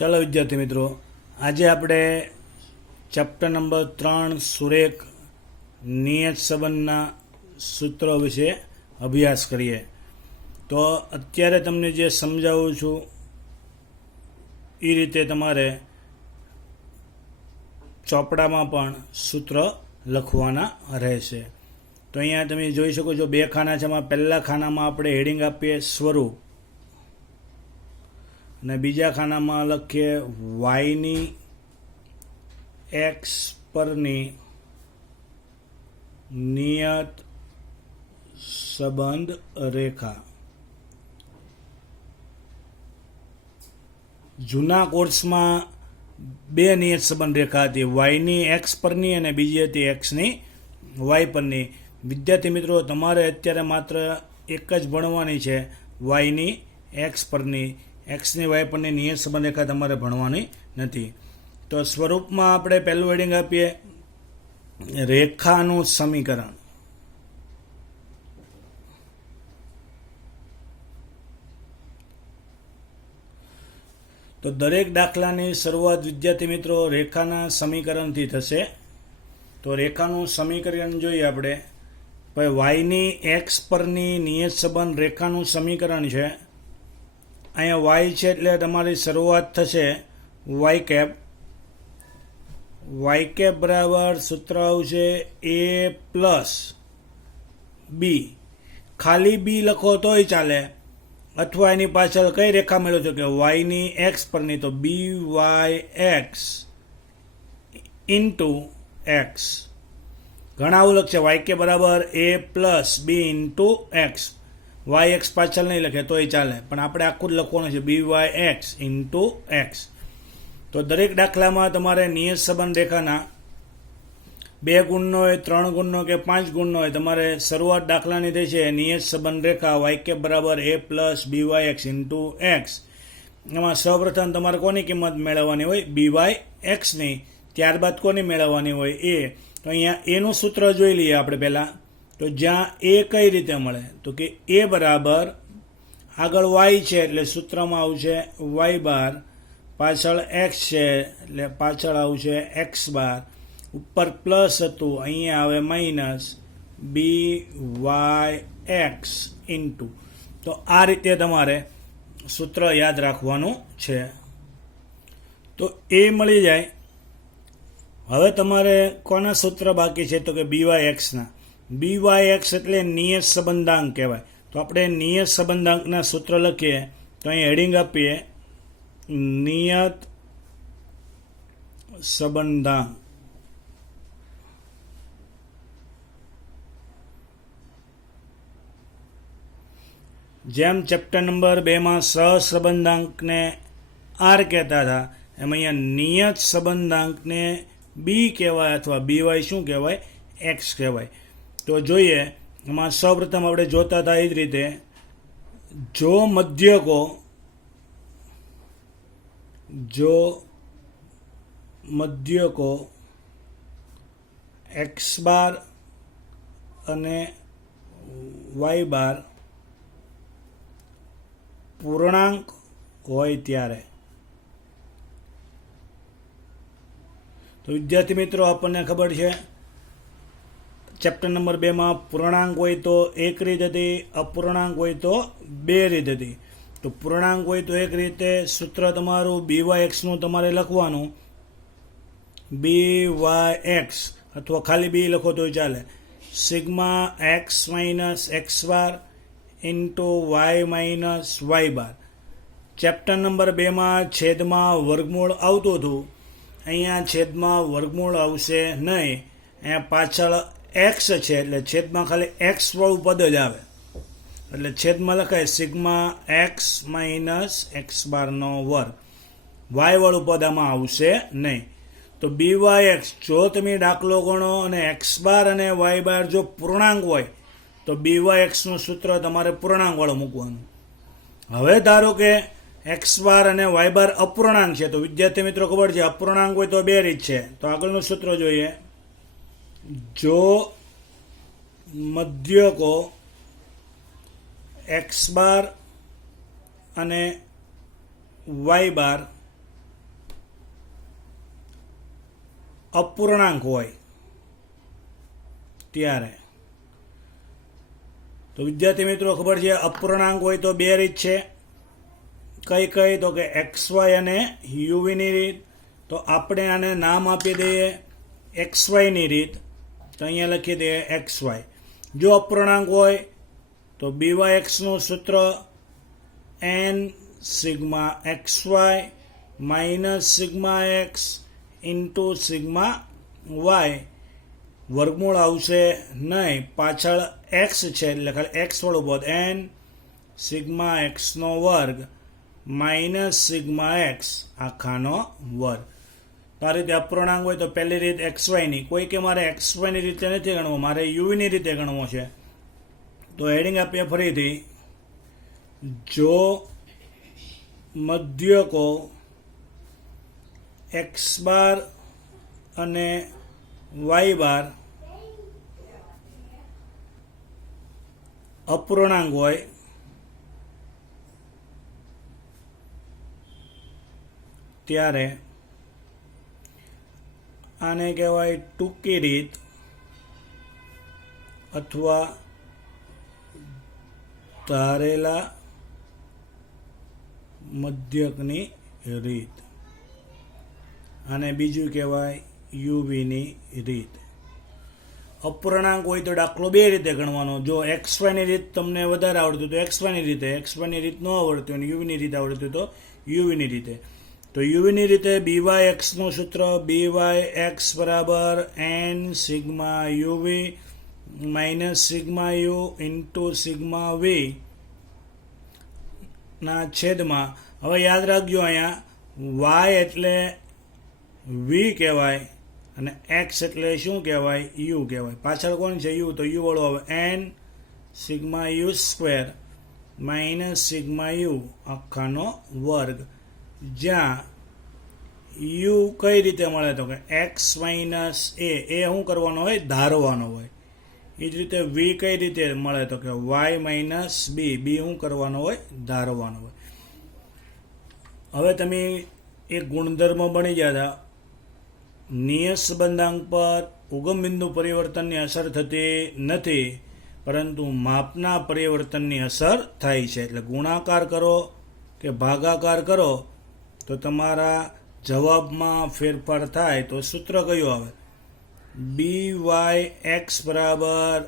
ચાલો વિદ્યાર્થી મિત્રો, આજે આપણે ચેપ્ટર નંબર 3 સુરેખ નિયત સંબંધના સૂત્રો વિશે અભ્યાસ કરીએ. તો અત્યારે તમને જે સમજાવું છું એ રીતે તમારે ચોપડામાં પણ સૂત્ર લખવાના રહેશે. તો અહીંયા તમે જોઈ શકો છો, બે ખાના છે. એમાં પહેલા ખાનામાં આપણે હેડિંગ આપીએ સ્વરૂપ, અને બીજા ખાનામાં લખીએ વાયની એક્સ પરની નિયત સંબંધ રેખા. જૂના કોર્સમાં બે નિયત સંબંધ રેખા હતી, વાયની એક્સ પરની અને બીજી હતી એક્સની વાય પરની. વિદ્યાર્થી મિત્રો, તમારે અત્યારે માત્ર એક જ ભણવાની છે, વાયની એક્સ પરની. એક્સની વાય પરની નિયત સંબંધ રેખા તમારે ભણવાની નથી. તો સ્વરૂપમાં આપણે પહેલું હેડિંગ આપીએ રેખાનું સમીકરણ. તો દરેક દાખલાની શરૂઆત વિદ્યાર્થી મિત્રો રેખાના સમીકરણથી થશે. તો રેખાનું સમીકરણ જોઈએ આપણે. ભાઈ વાયની એક્સ પરની નિયત સંબંધ રેખાનું સમીકરણ છે. અહીંયા વાય છે એટલે તમારી શરૂઆત થશે વાય કેપ. વાય કેપ બરાબર સૂત્ર આવશે એ પ્લસ બી. ખાલી બી લખો તોય ચાલે, અથવા એની પાછળ કઈ રેખા મેળવો છો કે વાયની એક્સ પરની, તો B Y x into x. ઘણા આવું લખશે વાય કે બરાબર એ પ્લસ બી ઇન્ટુ એક્સ. વાય એક્સ પાછળ નહીં લખે તોય ચાલે, પણ આપણે આખું જ લખવાનું છે B Y x into x. તો દરેક દાખલામાં તમારે નિયત સંબંધ રેખાના 2 ગુણનો હોય, 3 ગુણનો કે 5 ગુણનો હોય, તમારે શરૂઆત દાખલાની થઈ છે નિયત સંબંધ રેખા વાય કે બરાબર એ plus B Y x into x. એમાં સૌપ્રથમ તમારે કોની કિંમત મેળવવાની હોય? B Y એક્સની. ત્યારબાદ કોની મેળવવાની હોય? એ. તો અહીંયા એનું સૂત્ર જોઈ લઈએ આપણે પહેલાં. તો જ્યાં એ કઈ રીતે મળે? તો કે એ બરાબર આગળ વાય છે એટલે સૂત્રમાં આવશે વાય બાર, પાછળ એક્સ છે એટલે પાછળ આવશે એક્સ બાર, ઉપર પ્લસ હતું અહીંયા આવે minus B Y x into. તો આ રીતે તમારે સૂત્ર યાદ રાખવાનું છે. તો એ મળી જાય. હવે તમારે કોના સૂત્ર બાકી છે? તો કે B Y એક્સના. B Y x એટલે નિયત સંબંધાંક કહેવાય. તો આપણે નિયત સંબંધાંકના સૂત્ર લખીએ. તો અહીં હેડિંગ આપીએ નિયત સંબંધાંક. જેમ ચેપ્ટર નંબર 2માં સહસંબંધાંકને આર કહેતા હતા, એમ અહીંયા નિયત સંબંધાંકને બી કહેવાય, અથવા બી વાય શું કહેવાય? એક્સ કહેવાય. તો જોઈએ, એમાં સૌપ્રથમ આપણે જોતા હતા એ જ રીતે, જો મધ્યકો એક્સ બાર અને વાય બાર પૂર્ણાંક હોય ત્યારે. તો વિદ્યાર્થી મિત્રો, આપણને ખબર છે ચેપ્ટર નંબર 2માં પૂર્ણાંક હોય તો એક રીત હતી, અપૂર્ણાંક હોય તો 2 રીત હતી. તો પૂર્ણાંક હોય તો એક રીતે સૂત્ર તમારું બી વાય એક્સનું તમારે લખવાનું, બી વાય એક્સ, અથવા ખાલી બી લખો તો ચાલે, sigma X minus X bar into Y minus Y bar. Chapter number 2માં છેદમાં વર્ગમૂળ આવતું હતું, અહીંયા છેદમાં વર્ગમૂળ આવશે નહીં. અહીંયા પાછળ એક્સ છે એટલે છેદમાં ખાલી એક્સ વાળું પદ જ આવે, એટલે છેદમાં લખાય સિગ્મા એક્સ માઇનસ એક્સ બારનો વર્ગ. વાય વાળું પદ આમાં આવશે નહીં. તો બી વાય એક્સ, જો તમે દાખલો ગણો અને એક્સ બાર અને વાય બાર જો પૂર્ણાંક હોય તો બી વાય એક્સનું સૂત્ર તમારે પૂર્ણાંક વાળું મૂકવાનું. હવે ધારો કે એક્સ બાર અને વાય બાર અપૂર્ણાંક છે, તો વિદ્યાર્થી મિત્રો ખબર છે અપૂર્ણાંક હોય તો 2 રીત છે. તો આગળનું સૂત્ર જોઈએ, જો મધ્યકો એક્સ બાર અને વાય બાર અપૂર્ણાંક હોય ત્યારે. તો વિદ્યાર્થી મિત્રો ખબર છે, અપૂર્ણાંક હોય તો બે રીત છે. કઈ કઈ? તો કે XY અને UVની રીત. તો આપણે આને નામ આપી દઈએ XYની રીત. તો અહીંયા લખી દઈએ XY. જો અપૂર્ણાંક હોય તો BYXનું સૂત્ર n sigma XY minus sigma x into sigma y. વર્ગમૂળ આવશે નહીં, પાછળ x છે એટલે ખાલી x વાળું પદ, n સિગ્મા xનો વર્ગ માઇનસ સિગ્મા x આખાનો વર્ગ. તો આ રીતે અપૂર્ણાંક હોય તો પહેલી રીત XYની. કોઈ કે મારે XYની રીતે નથી ગણવો, મારે UVની રીતે ગણવો છે. તો હેડિંગ આપીએ ફરીથી, જો મધ્યકો x બાર અને y બાર અપૂર્ણાંક હોય ત્યારે આને કહેવાય ટૂંકી રીત અથવા ધારેલા મધ્યકની રીત. આને બીજું કહેવાય યુવીની રીત. અપૂર્ણાંક હોય તો દાખલો બે રીતે ગણવાનો. જો XYની રીત તમને વધારે આવડતું તો XYની રીતે, XYની રીત ન આવડતી અને યુવીની રીત આવડતું તો યુવીની રીતે. તો યુવીની રીતે BYXનું સૂત્ર BYX બરાબર n sigma UV minus sigma U into sigma V ના છેદમાં. હવે યાદ રાખજો, અહીંયા y એટલે v કહેવાય અને x એટલે શું કહેવાય? u કહેવાય. પાછળ કોણ છે? u. તો u વાળો આવે n sigma U square minus sigma U આખાનો વર્ગ. જ્યાં u કઈ રીતે મળે? તો કે x માઇનસ એ શું કરવાનો હોય? ધારવાનો હોય. એ જ રીતે v કઈ રીતે મળે? તો કે y માઇનસ બી શું કરવાનો હોય? ધારવાનો હોય. હવે તમે એક ગુણધર્મ બની ગયા હતા, નિયત સંબંધાંક પર ઉગમ બિંદુ પરિવર્તનની અસર થતી નથી, પરંતુ માપના પરિવર્તનની અસર થાય છે. એટલે ગુણાકાર કરો કે ભાગાકાર કરો તો તમારા જવાબમાં ફેરફાર થાય. તો સૂત્ર કયું આવે? BYX બરાબર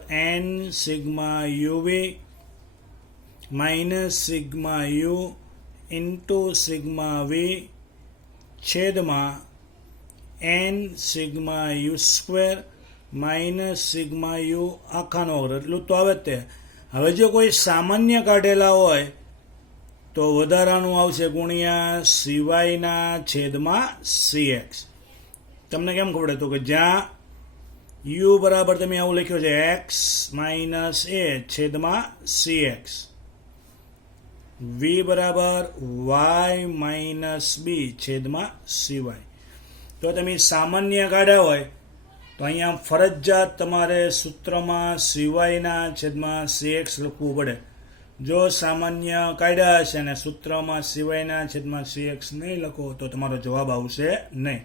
n sigma UV minus sigma U into sigma V છેદમાં n sigma U square minus sigma U આખાનો વર્ગ. એટલું તો આવે જ તે. હવે જો કોઈ સામાન્ય કાઢેલા હોય તો વધારાનું આવશે ગુણ્યા સિવાયના છેદમાં CX. તમને કેમ ખબર? તો કે જ્યાં u બરાબર તમે આવું લખ્યું છે x માઇનસ a છેદમાં CX, v બરાબર y માઇનસ બી છેદમાં CY. તો તમે સામાન્ય કાઢ્યા હોય તો અહીંયા ફરજિયાત તમારે સૂત્રમાં સિવાયના છેદમાં CX લખવું પડે. જો સામાન્ય કાઢ્યા હશે અને સૂત્રમાં સિવાયના છેદમાં CX નહીં લખો તો તમારો જવાબ આવશે નહીં.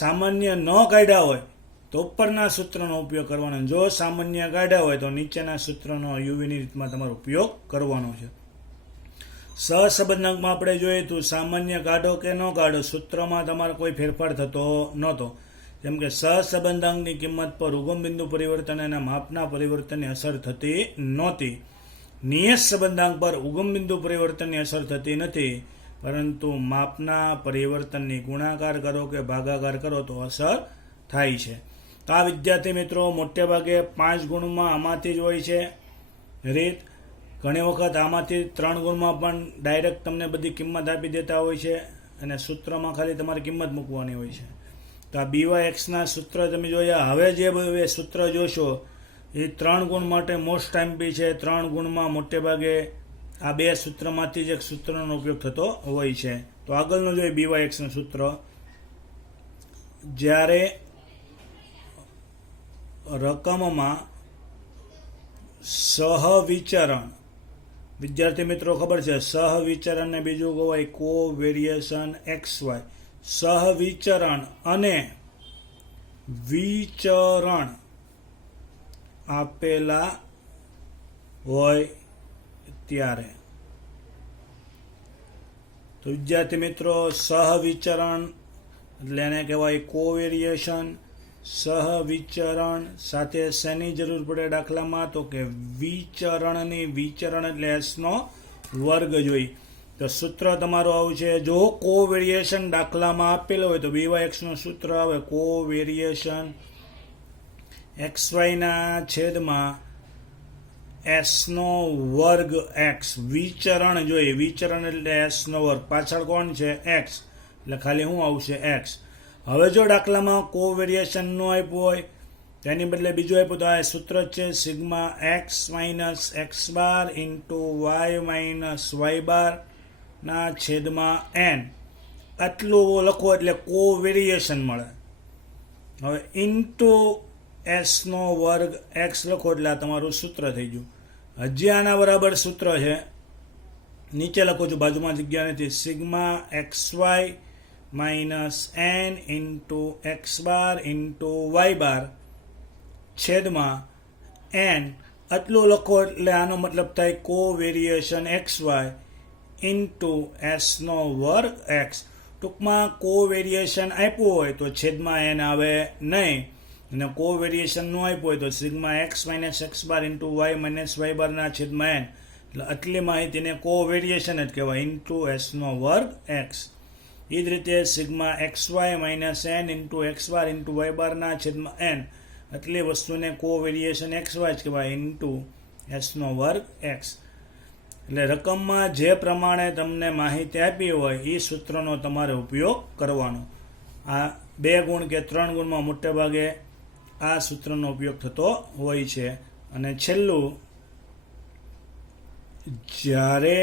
સામાન્ય ન કાઢ્યા હોય તો ઉપરના સૂત્રનો ઉપયોગ કરવાનો. જો સામાન્ય કાઢ્યા હોય તો નીચેના સૂત્રનો યુવીની રીતમાં તમારો ઉપયોગ કરવાનો છે. સહસંબંધાંકમાં આપણે જોઈએ તો સામાન્ય કાઢો કે ન કાઢો, સૂત્રમાં તમારે કોઈ ફેરફાર થતો નહોતો. જેમ કે સહસંબંધાંકની કિંમત પર ઉગમ બિંદુ પરિવર્તન અને માપના પરિવર્તનની અસર થતી નહોતી. નિયત સંબંધાંક પર ઉગમ બિંદુ પરિવર્તનની અસર થતી નથી, પરંતુ માપના પરિવર્તનની ગુણાકાર કરો કે ભાગાકાર કરો તો અસર થાય છે. તો આ વિદ્યાર્થી મિત્રો મોટે ભાગે 5 ગુણમાં આમાંથી જ હોય છે રીત. ઘણી વખત આમાંથી 3 ગુણમાં પણ ડાયરેક્ટ તમને બધી કિંમત આપી દેતા હોય છે અને સૂત્રમાં ખાલી તમારે કિંમત મૂકવાની હોય છે. તો આ BYXના સૂત્ર તમે જોયા. હવે જે સૂત્ર જોશો એ 3 ગુણ માટે મોસ્ટ એમપી છે. 3 ગુણમાં મોટે ભાગે આ બે સૂત્રમાંથી જ એક સૂત્રનો ઉપયોગ થતો હોય છે. તો આગળનું જોઈએ BYXનું સૂત્ર. જ્યારે રકમમાં સહવિચરણ, વિદ્યાર્થી મિત્રો ખબર છે સહવિચરણને બીજું કહેવાય કોવેરિએશન XY. સહવિચરણ અને વિચરણ આપેલા હોય ત્યારે. તો વિદ્યાર્થી મિત્રો, સહવિચરણ એટલે એને કહેવાય કોવેરિએશન. સહવિચરણ સાથે શેની જરૂર પડે દાખલામાં? તો કે વિચરણની. વિચરણ એટલે s નો વર્ગ જોઈ. તો સૂત્ર તમારું આવું છે, જો કોવેરિએશન દાખલામાં આપેલો હોય તો byx નું સૂત્ર આવે કોવેરિએશન xy ના છેદમાં s નો વર્ગ x. વિચરણ જોઈએ, વિચરણ એટલે s નો વર્ગ. પાછળ કોણ છે? x, એટલે ખાલી શું આવશે? x. હવે જો દાખલામાં કોવેરિએશન નો આપ્યું હોય તો એની બદલે બીજું આપ્યું તો આ સૂત્ર છે સિગ્મા x માઇનસ x બાર ઇન્ટુ y માઇનસ y બાર ના છેદમાં n. આટલું લખો એટલે કોવેરિએશન મળે. હવે ઇન્ટુ s નો વર્ગ x લખો એટલે આ તમારું સૂત્ર થઈ ગયું. હજી આના બરાબર સૂત્ર છે, નીચે લખું છું, બાજુમાં જગ્યા નથી. Sigma xy minus n into x બાર ઇન્ટુ y બાર છેદમાં n. આટલું લખો એટલે આનો મતલબ થાય કોવેરિએશન xy ઇન્ટુ s નો વર્ગ x. ટૂંકમાં કોવેરિએશન આપ્યું હોય તો છેદમાં n આવે નહીં, અને કોવેરિએશન નો આપ્યું હોય તો સિગ્મા x માઇનસ x બાર ઇન્ટુ y માઇનસ y બારના છેદમાં n. એટલે આટલી માહિતીને કોવેરિએશન જ કહેવાય, ઇન્ટુ s નો વર્ગ x. એ જ રીતે sigma xy minus n into x બાર ઇન્ટુ y બારના છેદમાં n. આટલી વસ્તુને કોવેરિએશન xy જ કહેવાય, ઇન્ટુ s નો વર્ગ x. એટલે રકમમાં જે પ્રમાણે તમને માહિતી આપી હોય એ સૂત્રનો તમારે ઉપયોગ કરવાનો. આ 2 ગુણ કે 3 ગુણમાં મોટે ભાગે આ સૂત્રનો ઉપયોગ થતો હોય છે. અને છેલ્લું, જ્યારે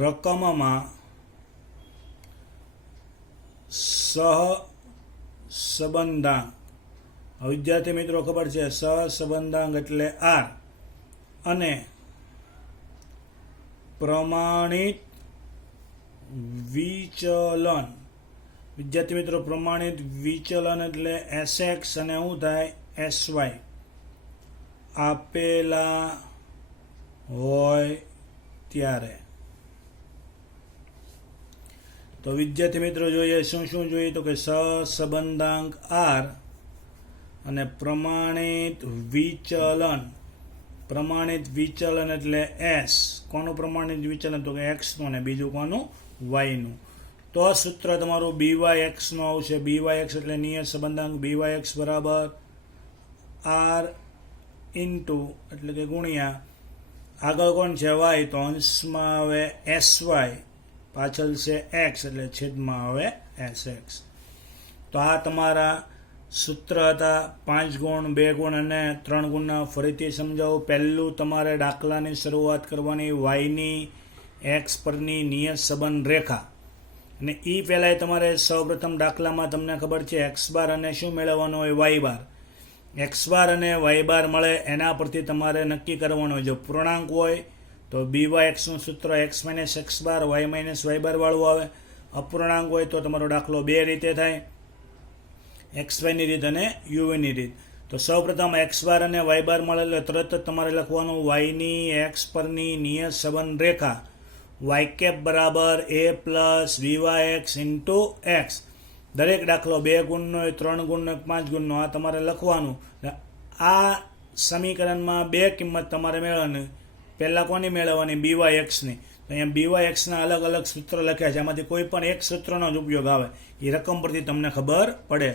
રકમમાં સહસંબંધાંક, વિદ્યાર્થી મિત્રો ખબર છે સહસંબંધાંક એટલે r, અને પ્રમાણિત વિચલન. વિદ્યાર્થી મિત્રો, પ્રમાણિત વિચલન એટલે sx અને શું થાય sy આપેલા હોય ત્યારે. તો વિદ્યાર્થી મિત્રો જોઈએ શું શું જોઈએ? તો કે સહસંબંધાંક r અને પ્રમાણિત વિચલન. પ્રમાણિત વિચલન એટલે s. કોનું પ્રમાણિત વિચલન? તો કે x નું, અને બીજું કોનું? y નું. તો આ સૂત્ર તમારું byx નું આવશે. byx એટલે નિયત સંબંધાંક. byx બરાબર r ઇન્ટુ એટલે કે ગુણ્યા આગળ કોણ છે? y. તો અંશમાં આવે sy, પાછળ છે x એટલે છેદમાં આવે sx. તો આ તમારા સૂત્ર હતા. 5 ગુણ, 2 ગુણ અને 3 ગુણના ફરીથી સમજાવું. પહેલું, તમારે દાખલાની શરૂઆત કરવાની yની x પરની નિયત સંબંધ રેખા. અને એ પહેલાં તમારે સૌપ્રથમ દાખલામાં તમને ખબર છે x બાર અને શું મેળવવાનો હોય? y બાર. x બાર અને y બાર મળે એના પરથી તમારે નક્કી કરવાનું હોય. જો પૂર્ણાંક હોય તો byx નું સૂત્ર x માઇનસ x બાર y માઇનસ y બાર વાળું આવે. અપૂર્ણાંક હોય તો તમારો દાખલો 2 રીતે થાય, xy ની રીત અને u ની રીત. તો સૌપ્રથમ x બાર અને y બાર મળે એટલે તરત જ તમારે લખવાનું yની x પરની નિયત સંબંધ રેખા y કેપ બરાબર a plus byx into x. દરેક દાખલો 2 ગુણનો હોય, 3 ગુણનો, 5 ગુણનો, આ તમારે લખવાનું. આ સમીકરણમાં 2 કિંમત તમારે મેળવવાની. પહેલાં કોની મેળવવાની? byxની. તો અહીંયા byxના અલગ અલગ સૂત્ર લખ્યા છે, એમાંથી કોઈ પણ એક સૂત્રનો જ ઉપયોગ આવે. એ રકમ પરથી તમને ખબર પડે.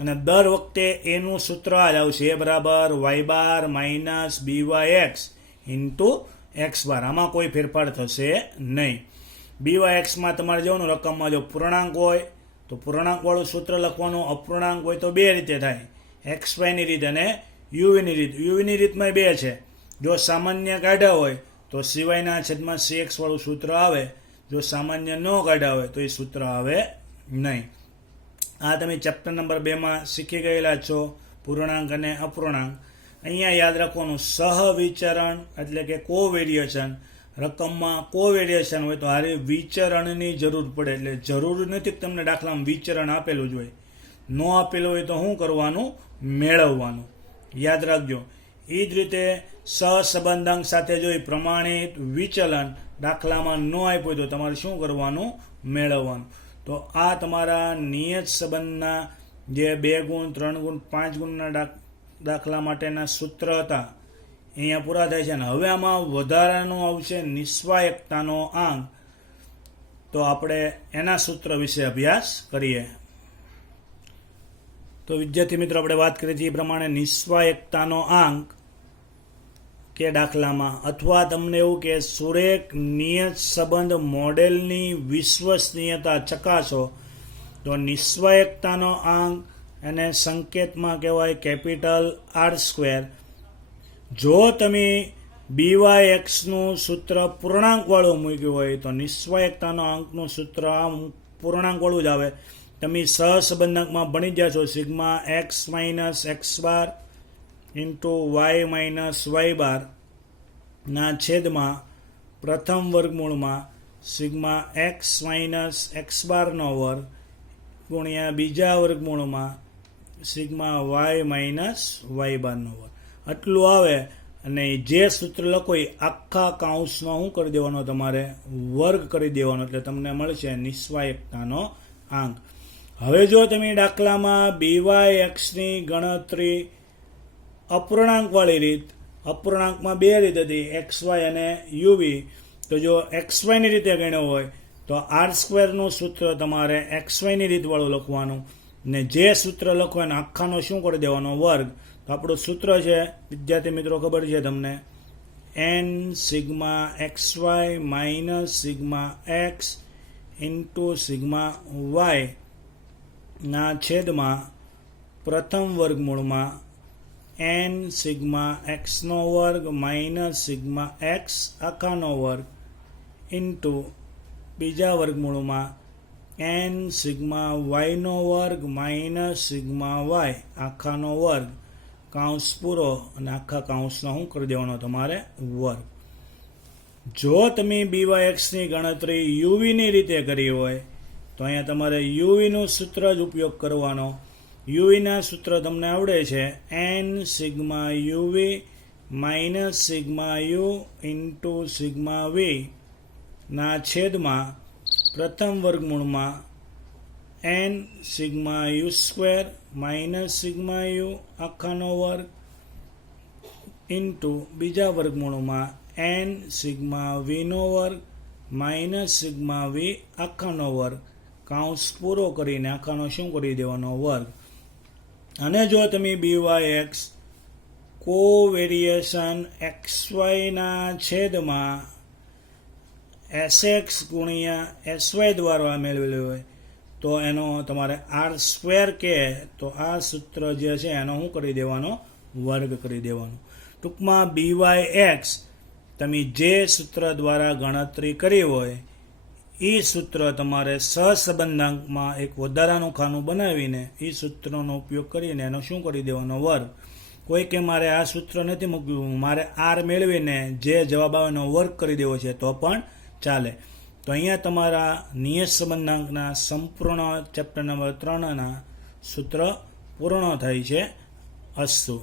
અને દર વખતે એનું સૂત્ર જ આવશે, એ બરાબર y bar minus byx into x બાર. આમાં કોઈ ફેરફાર થશે નહીં. byxમાં તમારે જવાનું રકમમાં જો પૂર્ણાંક હોય તો પૂર્ણાંકવાળું સૂત્ર લખવાનું. અપૂર્ણાંક હોય તો 2 રીતે થાય, xy ની રીત અને u ની રીત. u ની રીતમાં 2 છે. જો સામાન્ય કાઢ્યા હોય તો સિવાયના છેદમાં cx વાળું સૂત્ર આવે. જો સામાન્ય ન કાઢ્યા હોય તો એ સૂત્ર આવે નહીં. આ તમે ચેપ્ટર નંબર 2માં શીખી ગયેલા છો, પૂર્ણાંક અને અપૂર્ણાંક. અહીંયા યાદ રાખવાનું, સહવિચરણ એટલે કે કોવેરિએશન. રકમમાં કોવેરિએશન હોય તો હારે વિચરણની જરૂર પડે. એટલે જરૂર નથી કે તમને દાખલામાં વિચરણ આપેલું જ હોય. નો આપેલો હોય તો શું કરવાનું? મેળવવાનું. યાદ રાખજો. એ જ રીતે સહસંબંધાંક સાથે જો પ્રમાણિત વિચલન દાખલામાં ન આપ્યું તો તમારે શું કરવાનું? મેળવવાનું. તો આ તમારા નિયત સંબંધના જે 2 ગુણ 3 ગુણ 5 ગુણના દાખલા માટેના સૂત્ર હતા અહીંયા પૂરા થાય છે. અને હવે આમાં વધારાનો આવશે નિસ્વાયકતાનો આંક. તો આપણે એના સૂત્ર વિશે અભ્યાસ કરીએ. તો વિદ્યાર્થી મિત્રો, આપણે વાત કરી હતી એ પ્રમાણે નિસ્વાયકતાનો આંક કે દાખલામાં, અથવા તમને એવું કે સુરેખ નિયત સંબંધ મોડેલની વિશ્વસનીયતા ચકાસો, તો નિસ્વાયકતાનો આંક એને સંકેતમાં કહેવાય કેપિટલ R². જો તમે BYXનું સૂત્ર પૂર્ણાંકવાળું મૂક્યું હોય તો નિસ્વાયકતાનો આંકનું સૂત્ર આ પૂર્ણાંકવાળું જ આવે. તમે સહસંબંધાંકમાં ભણી ગયા છો સિગ્મા x માઇનસ x બાર ઇન્ટુ y માઇનસ y બાર ના છેદમાં પ્રથમ વર્ગમૂળમાં સિગ્મા x માઇનસ x બારનો વર્ગ ગુણ્યા બીજા વર્ગમૂળમાં સિગ્મા y માઇનસ y બારનો વર્ગ. આટલું આવે અને જે સૂત્ર લખો એ આખા કાઉન્સમાં શું કરી દેવાનો? તમારે વર્ગ કરી દેવાનો. એટલે તમને મળશે નિસ્વાયકતાનો આંક. હવે જો તમે દાખલામાં BYXની ગણતરી અપૂર્ણાંકવાળી રીત, અપૂર્ણાંકમાં 2 રીત હતી, XY અને UV. તો જો XYની રીતે ગણ્યો હોય તો R² સૂત્ર તમારે XYની રીતવાળું લખવાનું, ને જે સૂત્ર લખો એને આખાનો શું કરી દેવાનો? વર્ગ. તો આપણું સૂત્ર છે વિદ્યાર્થી મિત્રો, ખબર છે તમને, n sigma XY minus sigma X into sigma Y ના છેદમાં પ્રથમ વર્ગમૂળમાં n સિગ્મા xનો વર્ગ માઇનસ સિગ્મા x આખાનો વર્ગ ઇન્ટુ બીજા વર્ગમૂળમાં n સિગ્મા yનો વર્ગ માઇનસ સિગ્મા y આખાનો વર્ગ, કાઉન્સ પૂરો, અને આખા કાઉન્સનો શું કરી દેવાનો? તમારે વર્ગ. જો તમે BYXની ગણતરી UVની રીતે કરી હોય તો અહીંયા તમારે UVનું સૂત્ર જ ઉપયોગ કરવાનો. UVના સૂત્ર તમને આવડે છે, n sigma UV minus sigma U into sigma V ના છેદમાં પ્રથમ વર્ગમૂળમાં n sigma U² minus sigma U આખાનો વર્ગ ઇન્ટુ બીજા વર્ગમૂળમાં n સિગ્મા Vનો વર્ગ માઇનસ સિગ્મા V આખાનો વર્ગ, કાઉન્સ પૂરો કરીને આખાનો શું કરી દેવાનો? વર્ગ. અને જો તમે BYX કોવેરિએશન XY ના છેદમાં SX ગુણ્યા SY દ્વારા મેળવેલું હોય તો એનો તમારે R² કે તો આ સૂત્ર જે છે એનો શું કરી દેવાનો? વર્ગ કરી દેવાનો. ટૂંકમાં BYX તમે જે સૂત્ર દ્વારા ગણતરી કરી હોય એ સૂત્ર તમારે સહસંબંધાંકમાં એક વધારાનું ખાનું બનાવીને એ સૂત્રનો ઉપયોગ કરીને એનો શું કરી દેવાનો? વર્ગ. કોઈ કે મારે આ સૂત્ર નથી મૂક્યું, મારે R મેળવીને જે જવાબ આવે એનો વર્ગ કરી દેવો છે તો પણ ચાલે. તો અહીંયા તમારા નિયત સંબંધાંકના સંપૂર્ણ ચેપ્ટર નંબર 3ના સૂત્ર પૂર્ણ થાય છે. અસ્તુ.